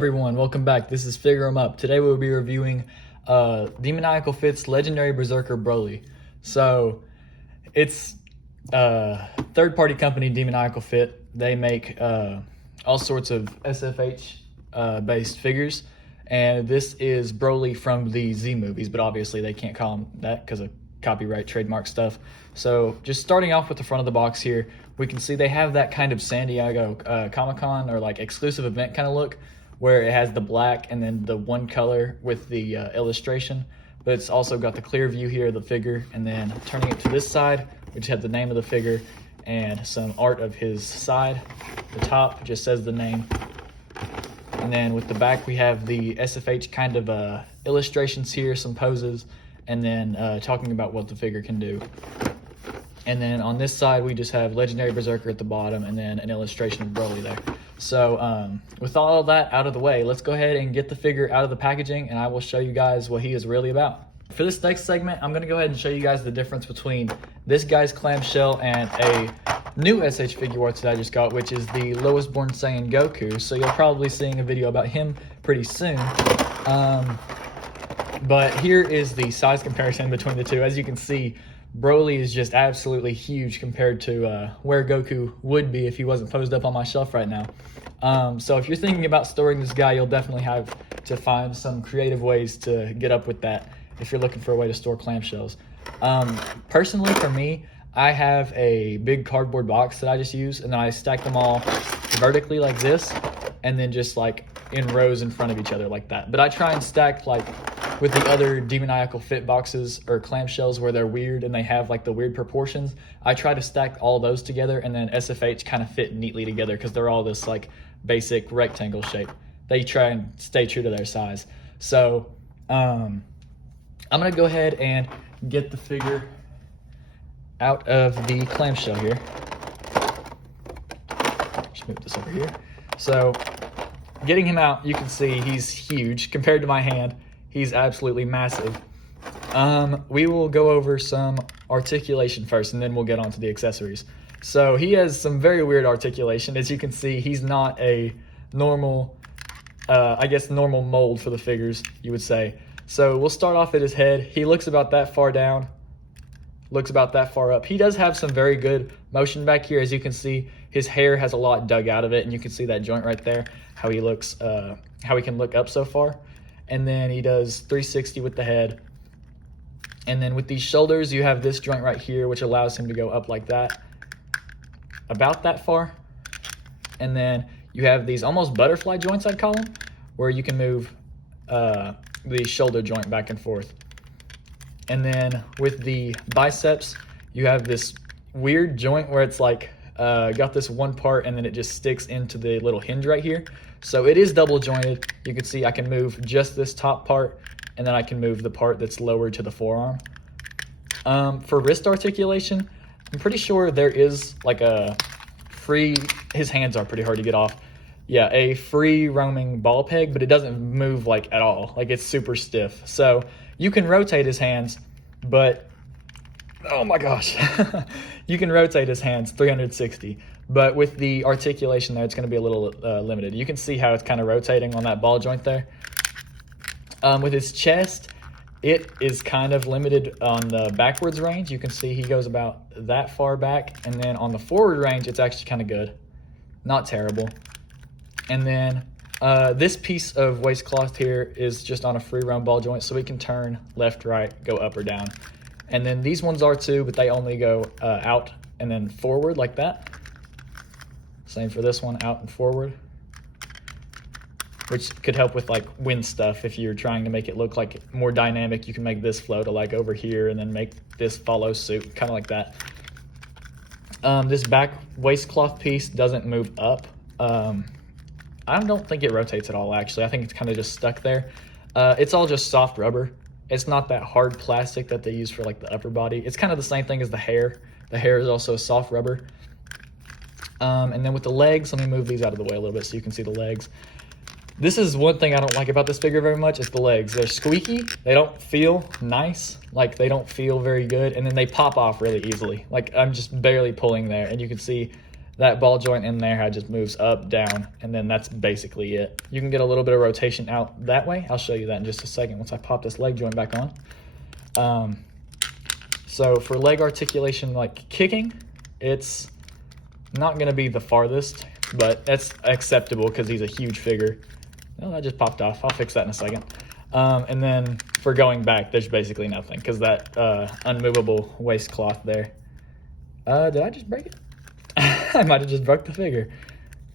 Everyone, welcome back. This is Figure 'em Up. Today we'll be reviewing Demoniacal Fit's Legendary Berserker Broly. So it's third-party company Demoniacal Fit. They make all sorts of SFH based figures, and this is Broly from the Z movies, but obviously they can't call him that because of copyright, trademark stuff. So just starting off with the front of the box here, we can see they have that kind of San Diego Comic-Con or like exclusive event kind of look, where it has the black and then the one color with the illustration, but it's also got the clear view here of the figure, and then turning it to this side, which has the name of the figure and some art of his side. The top just says the name, and then with the back we have the SFH kind of illustrations here, some poses, and then talking about what the figure can do. And then on this side we just have Legendary Berserker at the bottom and then an illustration of Broly there. So with all of that out of the way, let's go ahead and get the figure out of the packaging and I will show you guys what he is really about. For this next segment, I'm going to go ahead and show you guys the difference between this guy's clamshell and a new SH figure arts that I just got, which is the Lowest Born Saiyan Goku. So you'll probably be seeing a video about him pretty soon. But here is the size comparison between the two. As you can see, Broly is just absolutely huge compared to where Goku would be if he wasn't posed up on my shelf right now. So if you're thinking about storing this guy, you'll definitely have to find some creative ways to get up with that if you're looking for a way to store clamshells. Personally, for me, I have a big cardboard box that I just use, and then I stack them all vertically like this, and then just like in rows in front of each other like that. But I try and stack like with the other Demoniacal Fit boxes or clamshells where they're weird and they have like the weird proportions. I try to stack all those together, and then SFH kind of fit neatly together because they're all this like basic rectangle shape. They try and stay true to their size. So I'm gonna go ahead and get the figure out of the clamshell here. Just move this over here. So getting him out, you can see he's huge compared to my hand. He's absolutely massive. We will go over some articulation first, and then we'll get on to the accessories. So he has some very weird articulation. As you can see, he's not a normal, I guess normal mold for the figures, you would say. So we'll start off at his head. He looks about that far down, looks about that far up. He does have some very good motion back here. As you can see, his hair has a lot dug out of it, and you can see that joint right there, how he looks, how he can look up so far. And then he does 360 with the head. And then with these shoulders, you have this joint right here, which allows him to go up like that, about that far. And then you have these almost butterfly joints, I'd call them, where you can move the shoulder joint back and forth. And then with the biceps, you have this weird joint where it's like got this one part and then it just sticks into the little hinge right here. So it is double jointed. You can see I can move just this top part, and then I can move the part that's lower to the forearm. For wrist articulation, I'm pretty sure there is like a free, his hands are pretty hard to get off. Yeah, a free roaming ball peg, but it doesn't move like at all. Like it's super stiff. So you can rotate his hands, but oh my gosh, you can rotate his hands 360, but with the articulation there, it's going to be a little limited. You can see how it's kind of rotating on that ball joint there. With his chest, it is kind of limited on the backwards range. You can see he goes about that far back, and then on the forward range, it's actually kind of good, not terrible. And then this piece of waistcloth here is just on a free roam ball joint, so we can turn left, right, go up or down. And then these ones are too, but they only go out and then forward like that. Same for this one, out and forward, which could help with like wind stuff. If you're trying to make it look like more dynamic, you can make this flow to like over here and then make this follow suit, kind of like that. This back waistcloth piece doesn't move up. I don't think it rotates at all, actually. I think it's kind of just stuck there. It's all just soft rubber. It's not that hard plastic that they use for like the upper body. It's kind of the same thing as the hair. The hair is also soft rubber. And then with the legs, let me move these out of the way a little bit so you can see the legs. This is one thing I don't like about this figure very much, is the legs. They're squeaky. They don't feel nice. Like they don't feel very good. And then they pop off really easily. Like I'm just barely pulling there. And you can see that ball joint in there just moves up, down, and then that's basically it. You can get a little bit of rotation out that way. I'll show you that in just a second once I pop this leg joint back on. So for leg articulation, like kicking, it's not going to be the farthest, but that's acceptable because he's a huge figure. Oh, that just popped off. I'll fix that in a second. And then for going back, there's basically nothing because that unmovable waistcloth there. Did I just break it? I might have just broke the figure.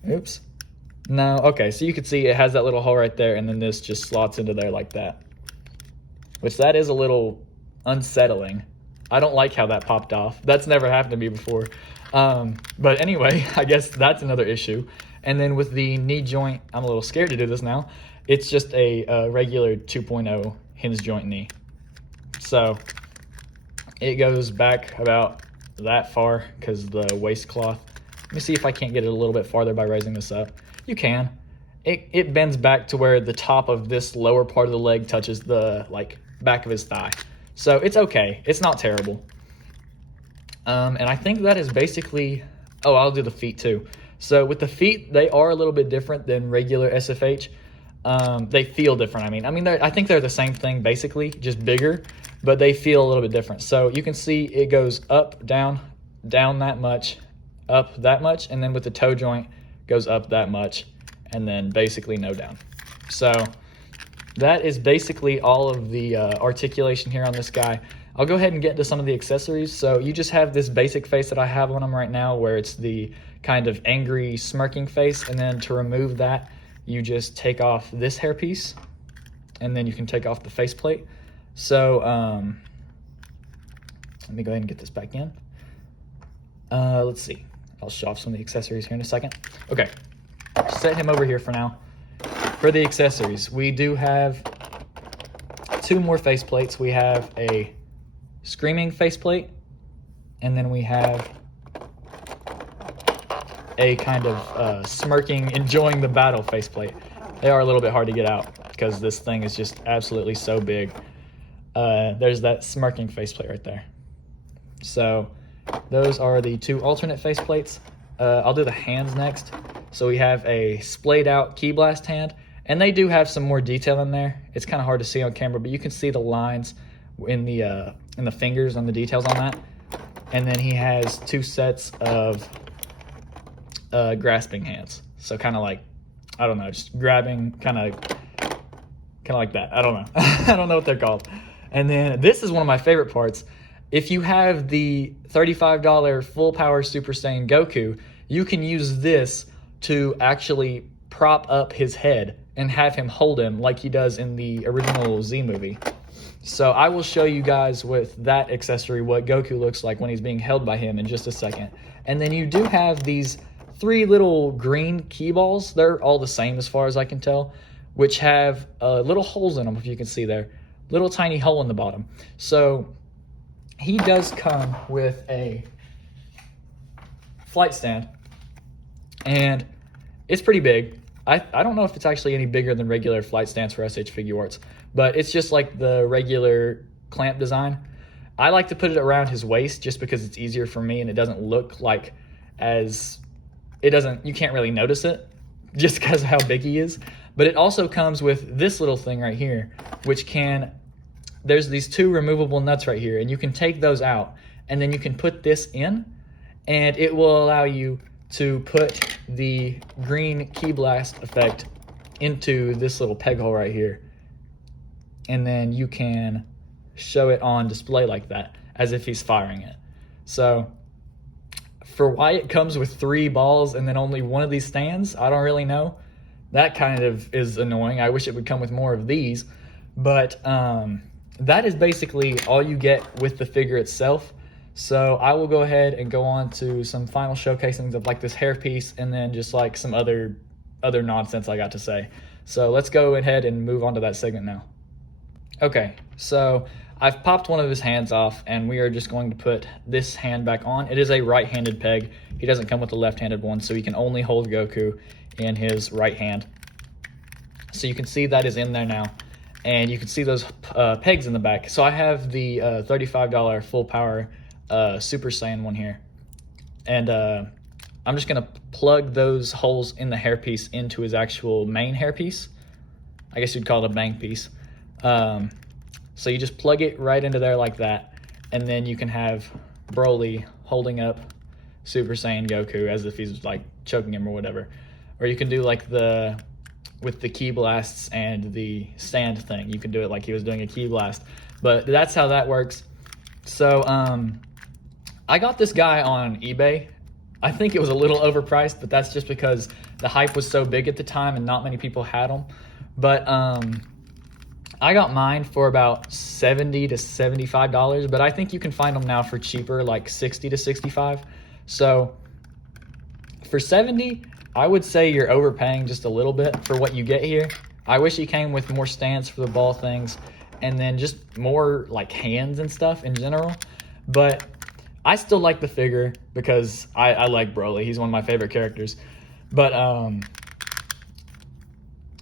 Oops. No, okay, so you can see it has that little hole right there, and then this just slots into there like that. Which that is a little unsettling. I don't like how that popped off. That's never happened to me before. But anyway, I guess that's another issue. And then with the knee joint, I'm a little scared to do this now. It's just a regular 2.0 hinge joint knee. So it goes back about that far because the waistcloth. Let me see if I can't get it a little bit farther by raising this up. You can. It bends back to where the top of this lower part of the leg touches the back of his thigh. So it's okay. It's not terrible. And I think that is basically... Oh, I'll do the feet too. So with the feet, they are a little bit different than regular SFH. They feel different. I mean, I think they're the same thing basically, just bigger, but they feel a little bit different. So you can see it goes up, down, down that much, up that much, and then with the toe joint goes up that much, and then basically no down. So that is basically all of the articulation here on this guy. I'll go ahead and get to some of the accessories. So you just have this basic face that I have on him right now, where it's the kind of angry smirking face, and then to remove that, you just take off this hairpiece, and then you can take off the faceplate. So let me go ahead and get this back in. Let's see. I'll show off some of the accessories here in a second. Okay, set him over here for now. For the accessories, we do have 2 more faceplates. We have a screaming faceplate, and then we have a kind of smirking, enjoying the battle faceplate. They are a little bit hard to get out because this thing is just absolutely so big. There's that smirking faceplate right there. So those are the 2 alternate faceplates. I'll do the hands next. So we have a splayed out key blast hand, and they do have some more detail in there. It's kind of hard to see on camera, but you can see the lines in the fingers on the details on that. And then he has 2 sets of grasping hands. So kind of like, I don't know, just grabbing, kind of like that. I don't know. I don't know what they're called. And then this is one of my favorite parts. If you have the $35 full power Super Saiyan Goku, you can use this to actually prop up his head and have him hold him like he does in the original Z movie. So I will show you guys with that accessory what Goku looks like when he's being held by him in just a second. And then you do have these 3 little green key balls. They're all the same as far as I can tell, which have little holes in them, if you can see there. Little tiny hole in the bottom. So he does come with a flight stand, and it's pretty big. I don't know if it's actually any bigger than regular flight stands for SH Figuarts, but it's just like the regular clamp design. I like to put it around his waist just because it's easier for me, and it doesn't look like you can't really notice it just because of how big he is. But it also comes with this little thing right here, which there's these 2 removable nuts right here, and you can take those out, and then you can put this in, and it will allow you to put the green key blast effect into this little peg hole right here. And then you can show it on display like that, as if he's firing it. So for why it comes with 3 balls and then only 1 of these stands, I don't really know. That kind of is annoying. I wish it would come with more of these. But that is basically all you get with the figure itself. So I will go ahead and go on to some final showcasings of like this hairpiece, and then just like some other nonsense I got to say. So let's go ahead and move on to that segment now. Okay, so I've popped one of his hands off, and we are just going to put this hand back on. It is a right-handed peg. He doesn't come with a left-handed one, so he can only hold Goku in his right hand. So you can see that is in there now, and you can see those pegs in the back. So I have the $35 full power Super Saiyan one here, and I'm just gonna plug those holes in the hairpiece into his actual main hairpiece. I guess you'd call it a bang piece. So you just plug it right into there like that, and then you can have Broly holding up Super Saiyan Goku as if he's like choking him or whatever. Or you can do like with the ki blasts and the stand thing. You can do it like he was doing a ki blast. But that's how that works. So I got this guy on eBay. I think it was a little overpriced, but that's just because the hype was so big at the time and not many people had them. But I got mine for about $70 to $75, but I think you can find them now for cheaper, like $60 to $65. So for $70, I would say you're overpaying just a little bit for what you get here. I wish he came with more stands for the ball things and then just more like hands and stuff in general. But I still like the figure because I like Broly. He's one of my favorite characters. But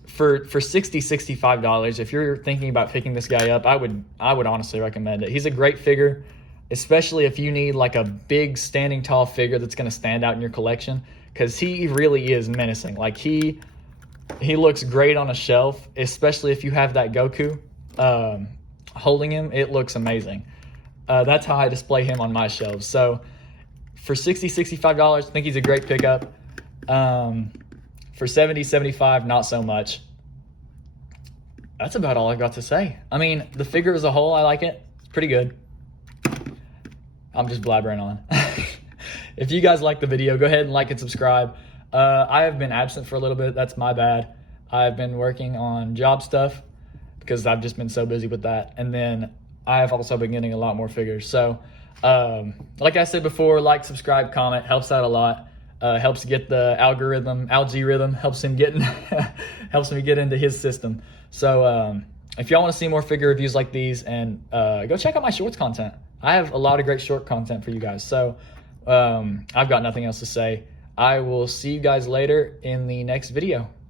for $60, $65, if you're thinking about picking this guy up, I would honestly recommend it. He's a great figure, especially if you need like a big standing tall figure that's going to stand out in your collection, because he really is menacing. Like he looks great on a shelf, especially if you have that Goku holding him. It looks amazing. That's how I display him on my shelves. So for $60, $65, I think he's a great pickup. For $70, $75, not so much. That's about all I've got to say. I mean, the figure as a whole, I like it. It's pretty good. I'm just blabbering on. If you guys like the video, go ahead and like and subscribe. I have been absent for a little bit. That's my bad. I've been working on job stuff because I've just been so busy with that. And then I have also been getting a lot more figures. So, like I said before, like, subscribe, comment, helps out a lot. Helps get the algorithm, helps him get helps me get into his system. So if y'all want to see more figure reviews like these, and go check out my shorts content. I have a lot of great short content for you guys. So I've got nothing else to say. I will see you guys later in the next video.